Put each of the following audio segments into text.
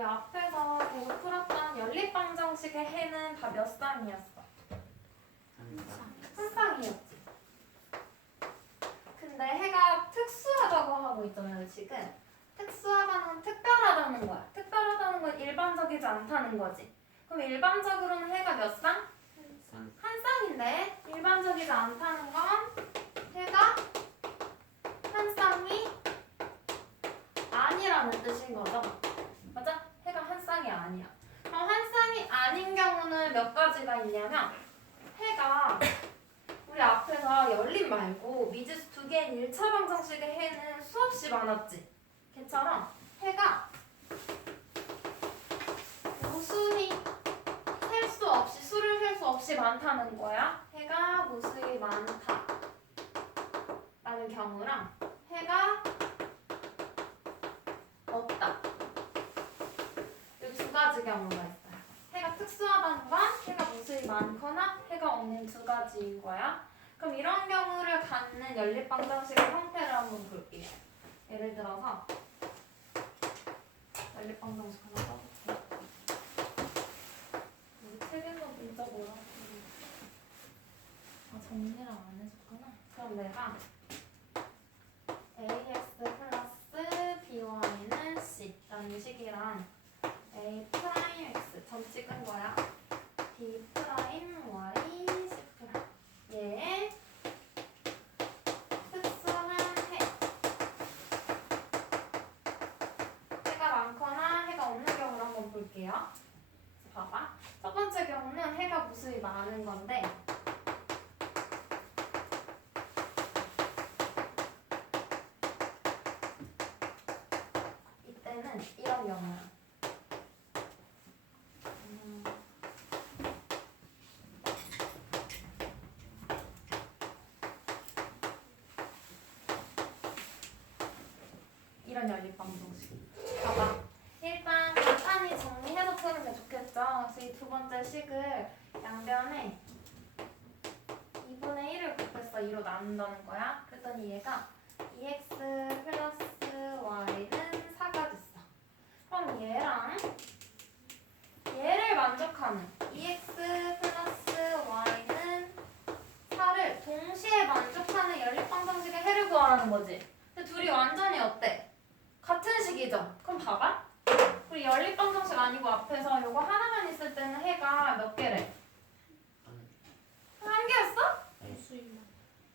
우리 앞에서 계속 풀었던 연립방정식의 해는 다 몇 쌍이었어? 한 쌍이었지. 근데 해가 특수하다고 하고 있잖아요, 지금. 특수하다는 건 특별하다는 거야. 특별하다는 건 일반적이지 않다는 거지. 그럼 일반적으로는 해가 몇 쌍? 한 쌍인데 일반적이지 않다는 건 해가 한 쌍이 아니라는 뜻인 거죠. 맞아? 해가 한 쌍이 아니야. 그럼 한 쌍이 아닌 경우는 몇 가지가 있냐면 해가 우리 앞에서 연립 말고 미지수 두 개인 1차 방정식의 해는 수없이 많았지. 걔처럼 해가 무수히 셀 수 없이 수를 셀 수 없이 많다는 거야. 해가 무수히 많다 라는 경우랑 해가 없다 이 두 가지 경우가 있어요. 해가 특수하다는 건 해가 무수히 많거나 해가 없는 두 가지인 거야. 그럼 이런 경우를 갖는 연립방정식의 형태를 한번 볼게요. 예를 들어서 연립방정식 하나 써볼게요. 우리 책에서 문자 뭐라고 정리를 안 해줬구나. 그럼 내가 ax 플러스 by는 c 라는 식이랑 a 프라임 x 점 찍은 거야. b 프라임 y c 프라임 얘의 특수한 해가 많거나 해가 없는 경우를 한번 볼게요. 봐봐. 첫 번째 경우는 해가 무수히 많은 건데 이때는 이런 경우야. 이런 연립방정식. 봐봐. 일단 간단히 정리해서 푸는 게 좋겠죠. 그래서 이 두 번째 식을 양변에 2분의 1을 곱해서 2로 나눈다는 거야. 그랬더니 얘가 2x 플러스 y는 4가 됐어. 그럼 얘랑 얘를 만족하는 2x 플러스 y는 4를 동시에 만족하는 연립방정식의 해를 구하라는 거지. 근데 둘이 완전히 어때? 같은 식이죠? 그럼 봐봐. 우리 연립방정식 아니고 앞에서 요거 하나만 있을 때는 해가 몇 개래? 한 개였어?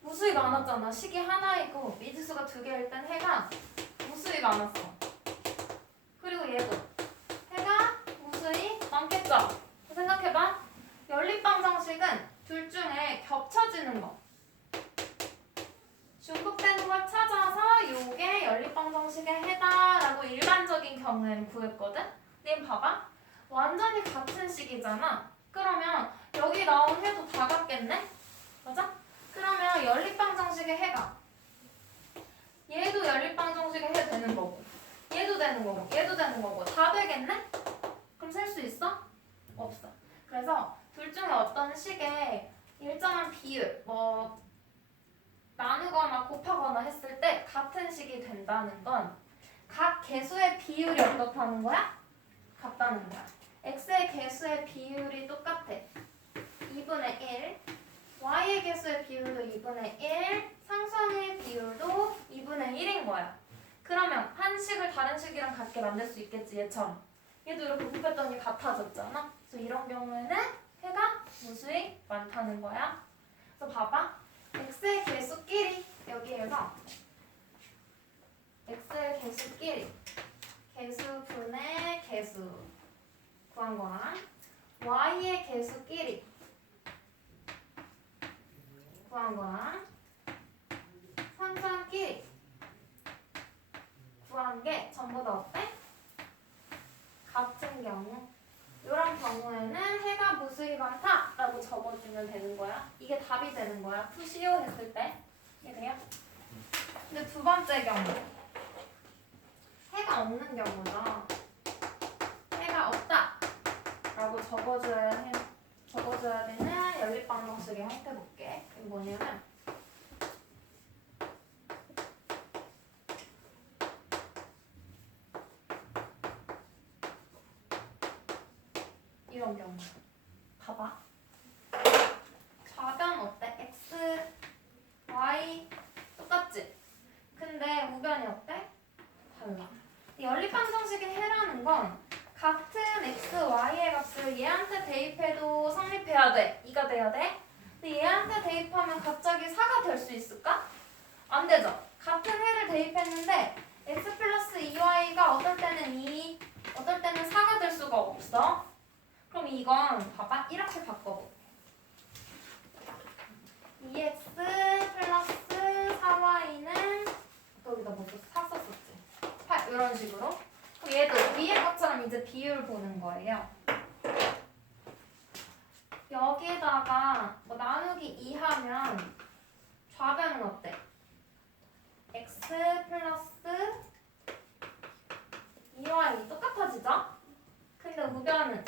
무수히 많았잖아. 식이 하나이고 미지수가 두 개일 땐 해가 무수히 많았어. 그리고 얘도 해가 무수히 많겠죠? 생각해봐. 연립방정식은 둘 중에 겹쳐지는 거. 중복되는 걸 찾아서 요게 연립방정식의 해다라고 일반적인 경우에는 구했거든? 님 봐봐. 완전히 같은 식이잖아. 그러면 여기 나온 해도 다 같겠네? 맞아? 그러면 연립방정식의 해가 얘도 연립방정식의 해 되는 거고 얘도 되는 거고 얘도 되는 거고 다 되겠네? 그럼 셀 수 있어? 없어. 그래서 둘 중에 어떤 식의 일정한 비율 뭐 나누거나 곱하거나 했을 때 같은 식이 된다는 건 각 개수의 비율이 어떻다는 거야? 같다는 거야. x의 개수의 비율이 똑같아. 2분의 1 y의 개수의 비율도 2분의 1 상수항의 비율도 2분의 1인 거야. 그러면 한 식을 다른 식이랑 같게 만들 수 있겠지 얘처럼. 얘도 이렇게 곱했더니 같아졌잖아. 그래서 이런 경우에는 해가 무수히 많다는 거야. 그래서 봐봐. x의 개수끼리 여기에서 x의 개수끼리 개수분의 개수 구한 거랑 y의 개수끼리 구한 거랑 상수항끼리 구한 게 전부 다 어때? 같은 경우. 이런 경우에는 해가 무수히 많다라고 적어주면 되는 거야. 이게 답이 되는 거야. 푸시오 했을 때. 이해돼요? 근데 두 번째 경우. 해가 없는 경우죠. 해가 없다라고 적어줘야 되는 연립방정식의 형태 볼게. 이게 뭐냐면 이런 경우 봐봐. 좌변 어때? x, y 똑같지? 근데 우변이 어때? 달라. 이 연립방정식의 해라는 건 같은 x, y의 값을 얘한테 대입해도 성립해야 돼. 2가 돼야 돼. 근데 얘한테 대입하면 갑자기 4가 될 수 있을까? 안 되죠. 같은 해를 대입했는데 x 플러스 2y가 어떨 때는 2, 어떨 때는 4가 될 수가 없어. 그럼 이건 봐봐. 이렇게 바꿔볼게. 2x 플러스 4y는 여기다 뭐 4 썼었지? 8 이런 식으로. 그럼 얘도 위에 것처럼 이제 비율 보는 거예요. 여기다가 뭐 나누기 2 하면 좌변은 어때? x 플러스 2y 똑같아지죠? 근데 우변은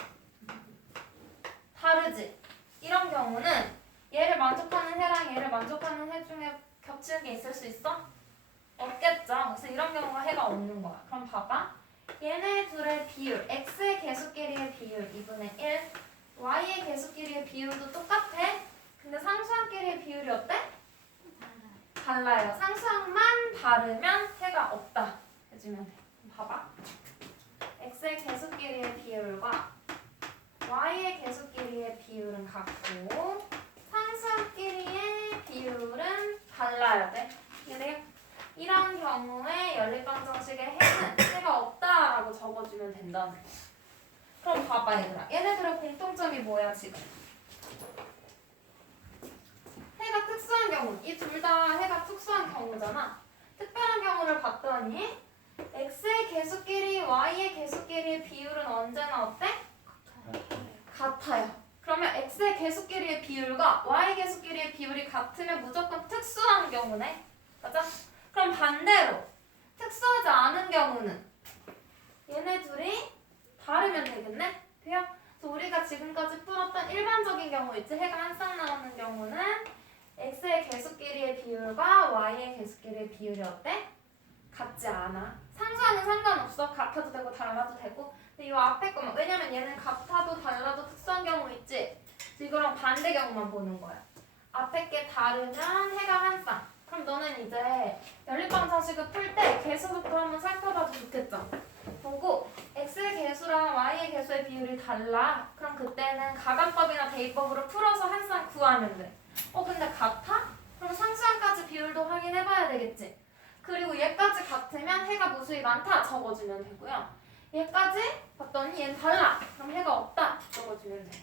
다르지? 이런 경우는 얘를 만족하는 해랑 얘를 만족하는 해 중에 겹치는 게 있을 수 있어? 없겠죠? 그래서 이런 경우가 해가 없는 거야. 그럼 봐봐. 얘네 둘의 비율, x의 개수끼리의 비율 2분의 1, y의 개수끼리의 비율도 똑같아. 근데 상수항끼리의 비율이 어때? 달라요. 상수항만 다르면 해가 없다 해주면 돼. 봐봐. x의 개수끼리의 비율과 y의 개수끼리의 비율은 같고 상수항끼리의 비율은 달라야 돼. 이해돼요? 이런 경우에 연립방정식의 해는 해가 없다라고 적어주면 된다는 거야. 그럼 봐봐 얘들아. 얘네들의 공통점이 뭐야 지금? 해가 특수한 경우. 이 둘 다 해가 특수한 경우잖아. 특별한 경우를 봤더니 x의 개수끼리 y의 개수끼리의 비율은 언제나 어때? 같아요. 그러면 x의 개수끼리의 비율과 y의 개수끼리의 비율이 같으면 무조건 특수한 경우네. 맞아? 그럼 반대로 특수하지 않은 경우는 얘네 둘이 다르면 되겠네? 돼요? 그래서 우리가 지금까지 풀었던 일반적인 경우 있지? 해가 한 쌍 나오는 경우는 x의 개수끼리의 비율과 y의 개수끼리의 비율이 어때? 같지 않아. 상수항은 상관없어. 같아도 되고 달라도 되고. 근데 이 앞에 거만 왜냐면 얘는 같아도 달라도 특수한 경우 있지? 이거랑 반대 경우만 보는 거야. 앞에 게 다르면 해가 한 쌍. 그럼 너는 이제 연립방정식을 풀 때 개수부터 한번 살펴봐도 좋겠죠? 보고 x의 개수랑 y의 개수의 비율이 달라. 그럼 그때는 가감법이나 대입법으로 풀어서 한 쌍 구하면 돼. 근데 같아? 그럼 상수항까지 비율도 확인해봐야 되겠지? 그리고 얘까지 같으면 해가 무수히 많다 적어주면 되고요. 얘까지 봤더니 얘는 달라. 그럼 해가 없다 적어주면 돼.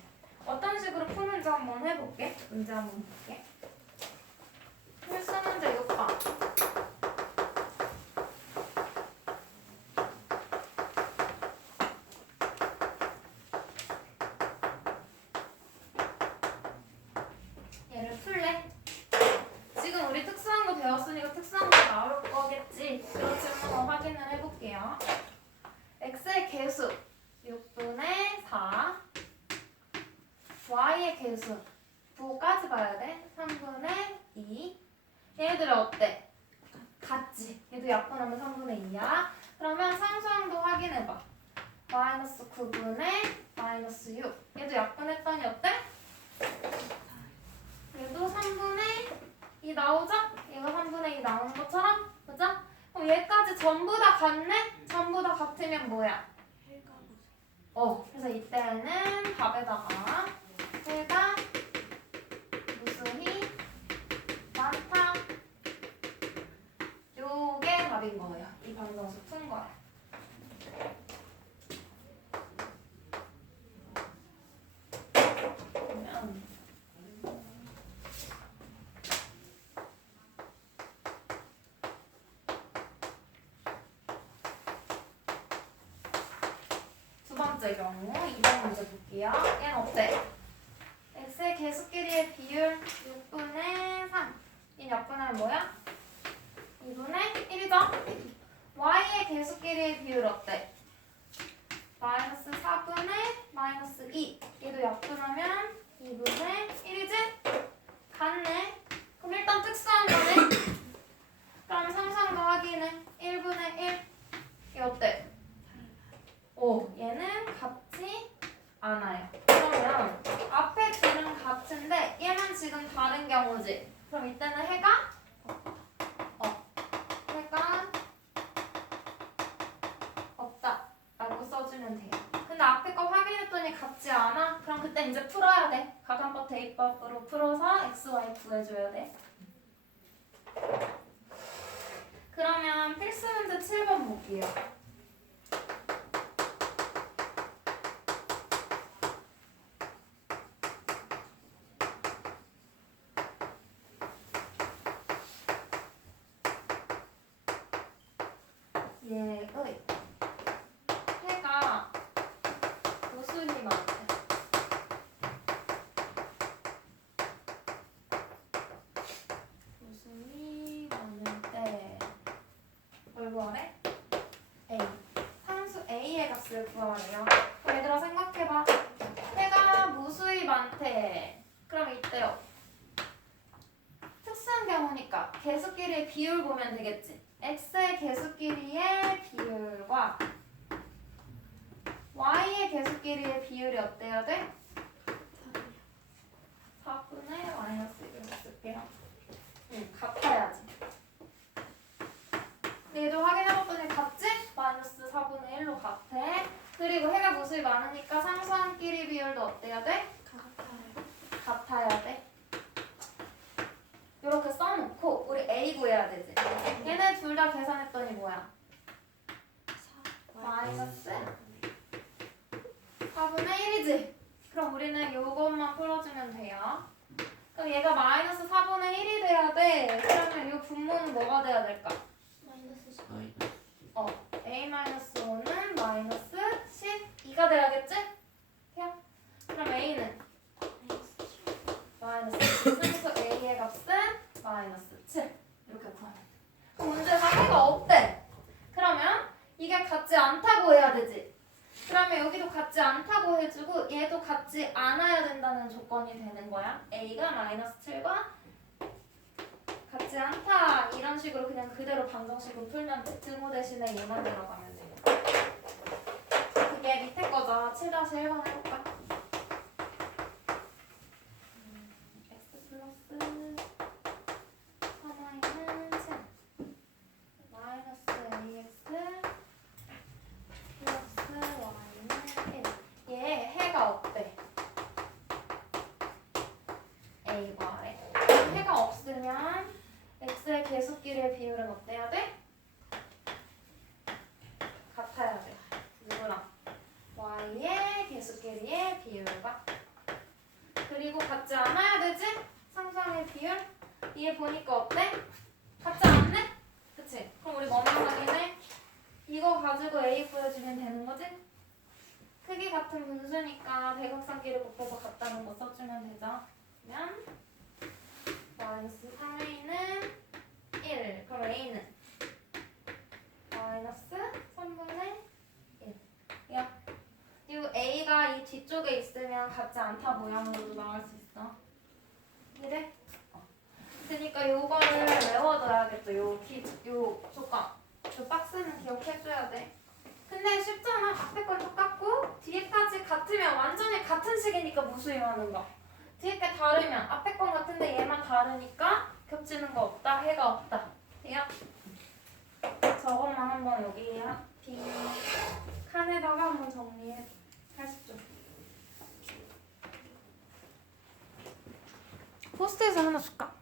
어떤 식으로 푸는지 한번 해볼게. 문제 한번 볼게. 필수 문제 6번. 얘를 풀래? 지금 우리 특수한 거 배웠으니까 특수한 거 나올 거겠지? 그렇지만 한번 확인을 해볼게요. x의 개수 6분의 4 y의 개수 부호까지 봐야 돼. 3분의 2 얘네들이 어때? 같지? 얘도 약분하면 3분의 2야. 그러면 상수항도 확인해봐. 마이너스 9분의 마이너스 6 얘도 약분했더니 어때? 얘도 3분의 2 나오죠? 얘가 3분의 2 나오는 것처럼? 그죠? 그럼 얘까지 전부 다 같네? 전부 다 같으면 뭐야? 그래서 이때는 답에다가 해가 무수히 많다. 요게 답인 거예요. 이 방정식 푼 거야. 그러면 두 번째 경우 2번 문제 볼게요. 얘는 어때? x의 개수끼리의 비율 6분의 3. 이 약분하면 뭐야? 2분의 1이죠? y의 개수끼리의 비율 어때? 마이너스 4분의 마이너스 2. 얘도 약분하면 2분의 1이지? 같네. 그럼 일단 특수한 거네. 그럼 상수항도 확인해. 1분의 1. 얘 어때? 얘는 같지 않아요. 앞에 거 확인했더니 같지 않아? 그럼 그때 이제 풀어야 돼. 가간법 대입법으로 풀어서 x, y 구해줘야 돼. 그러면 필수 문제 7번 볼게요. 얘의 해가 무수히 많대. 무수히 많은데 뭘 구하래? A. 상수 A의 값을 구하래요. 그럼 얘들아 생각해봐. 해가 무수히 많대. 그럼 이때요. 특수한 경우니까 개수끼리의 비율 보면 되겠지. x의 개수끼리의 비율과 y의 개수끼리의 비율이 어때야 돼? 4분의 마이너스 1로 쓸게요. 같아야지. 얘도 확인해봤더니 같지? 마이너스 4분의 1로 같아. 그리고 해가 무수히 많으니까 상수함끼리 비율도 어때야 돼? 같아야 돼. 이렇게 써놓고 우리 A 구해야 되지. 얘네 둘 다 계산했더니 뭐야? 마이너스 4분의 1이지. 그럼 우리는 이것만 풀어주면 돼요. 그럼 얘가 마이너스 4분의 1이 돼야 돼. 그러면 이 분모는 뭐가 돼야 될까? A-5는 마이너스 12가 돼야겠지? 그럼 A는? 마이너스 7. 상수 A의 값은 마이너스 7. 이렇게 구하면 돼. 그럼 문제가 해가 없대. 그러면 이게 같지 않다고 해야 되지. 그러면 여기도 같지 않다고 해주고 얘도 같지 않아야 된다는 조건이 되는 거야. A가 마이너스 7과 같지 않다. 이런 식으로 그냥 그대로 방정식으로 풀면 돼. 등호 대신에 얘만 들어가면 돼. 그게 밑에 거죠. 7-1번 해볼까? x 플러스 3y는 7 마이너스 ax 플러스 y는 1. 얘 해가 없대. a가 래. 해가 없으면 x의 개수끼리의 비율은 어때야 돼? 같아야 돼. 누구랑? y의 개수끼리의 비율과. 그리고 같지 않아야 되지? 상수함의 비율? 얘 보니까 어때? 같지 않네? 그치? 그럼 우리 뭐만 확인해? 이거 가지고 a 구해주면 되는 거지? 크기 같은 분수니까 대각선끼리 곱해서 같다는 거 써주면 되죠? 그러면 마이너스 3a는 1. 그럼 a는 마이너스 3분의 1. 야, 이 a가 이 뒤쪽에 있으면 같지 않다 모양으로도 나올 수 있어. 그래? 그러니까 요거를 외워둬야겠다. 요 조건. 요 박스는 기억해줘야 돼. 근데 쉽잖아. 앞에 건 똑같고 뒤에까지 같으면 완전히 같은 식이니까 무수히 많은 거. 뒤에 게 다르면 앞에 건 같은데 얘만 다르니까 겹치는 거 없다. 해가 없다. 돼요? 저것만 한번 여기 빈 칸에다가 한번 정리해. 80점. 포스트잇을 하나 줄까?